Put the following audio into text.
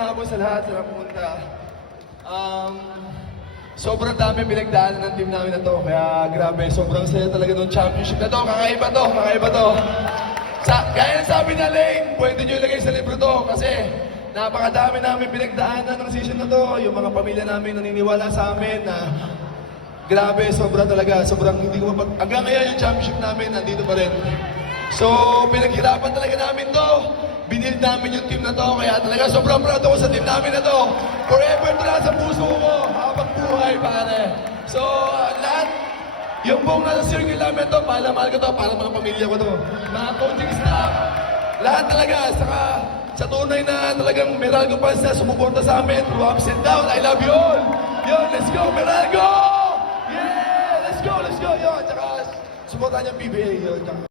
lahat sa napunta. Um, sobrang dami pinagdaanan ng team namin na to. Kaya grabe, sobrang saya talaga ng championship na to. Kakaiba to, kakaiba to. Sa, gaya ng sabi na Lane, pwede nyo ilagay sa libro to kasi napakadami namin pinagdaanan ng season na to. Yung mga pamilya namin naniniwala sa amin na grabe, sobra talaga. Sobrang hindi ko mapag... Hanggang ngayon yung championship namin, nandito pa rin. So, pinaghirapan talaga namin to. Binild namin yung team na to. Kaya talaga sobrang proud ako sa team namin na to. Forever to sa puso ko. Habang buhay, pare. So, lahat, yung buong nasa circle namin to, na mahal ko to, para mga pamilya ko to. Mga coaching staff, lahat talaga, saka sa tunay na talagang Meralco fans na sumuporta sa amin through ups and downs. I love you all! Yo, let's go, Meralco! Yeah! Let's go, let's go! Yo, tsaka, supportan niyo ang PBA. Tsaka.